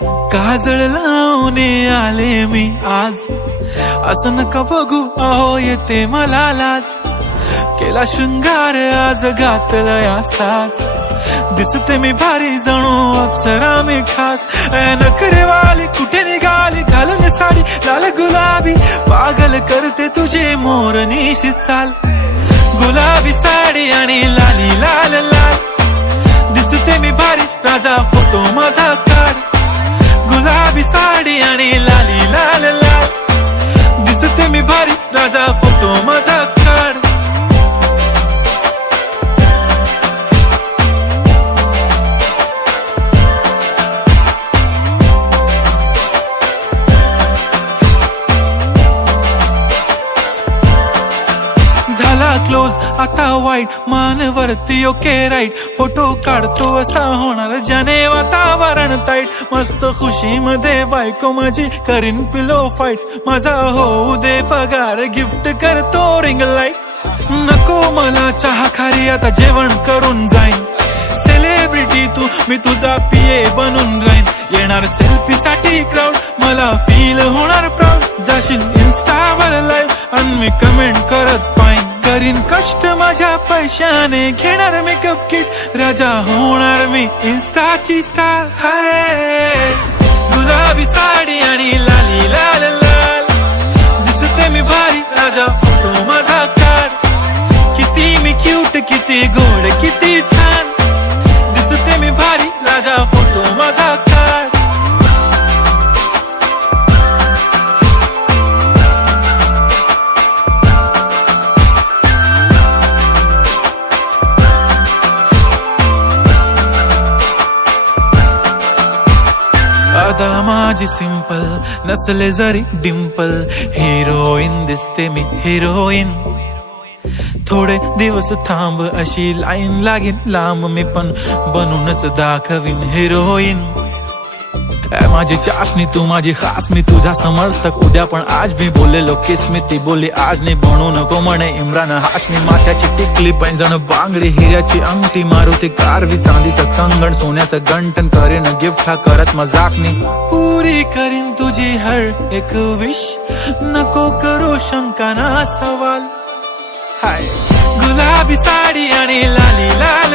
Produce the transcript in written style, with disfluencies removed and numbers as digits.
काजळ लावून आले मी आज, असं नका बघू अहो येते मला लाज. केला शृंगार आज घातला साज, दिसते मी भारी जणू अप्सरा मी खास. नखरेवाली कुठे निघाली घालून साडी लाल गुलाबी, पागल करते तुझे मोरनीशी चाल. गुलाबी साडी आणि लाली लाल लाल, दिसते मी भारी राजा फोटो माझा काढ. गुलाबी साडी आणि लाली लाल लाल, दिसते मी भारी राजा फोटो माझा काढ. झाला क्लोज आता वाईट, मानवरती ओके राईट. फोटो काढतो असा होणार ज्याने वातावरण ताईट. मस्त खुशी मध्ये बायको माझी करीन पिलो फाईट. माझा होऊ दे पगार गिफ्ट करतो रिंग लाईट. नको मला चहा खारी आता जेवण करून जाईन. सेलिब्रिटी तू मी तुझा पिये बनून राहीन. येणार सेल्फी साठी क्राऊड मला फील होणार प्राऊड. जाशील इन्स्टावर लाईव्ह आणि मी कमेंट करत पाहिन. करीन कष्ट माझ्या पैशाने, घेणार मेकअप किट राजा होणार मी इन्स्टाची स्टार. हाय गुलाबी साडी आणि लाली लाल लाल, दिसते मी भारी राजा फोटो माझा काढ. किती मी क्यूट किती गोड किती छान, दिसते मी भारी राजा फोटो माझा काढ. अदा माझी सिंपल नसले जरी डिंपल, हिरोईन दिसते मी हिरोईन. थोडे दिवस थांब अशी लाईन लागेल लांब, मी पण बनूनच दाखवीन हिरोईन. माझी चाशनी तू माझी खास, मी तुझा समर्थक उद्या पण आज. मी बोललेलो किस मी ती बोलली आज नाही. बनू नको म्हणे इम्रान हाशमी. माथ्याची टिकली पैंजण बांगडी, हिऱ्याची अंगठी, मारुती कारवी, चांदीचं कंगण, सोन्याचं गंटन. करीन गिफ्ट हा करत मजाकनी. पुरी करीन तुझी हर एक विश, नको करू शंका ना सवाल. हाय गुलाबी साडी आणि लाली लाल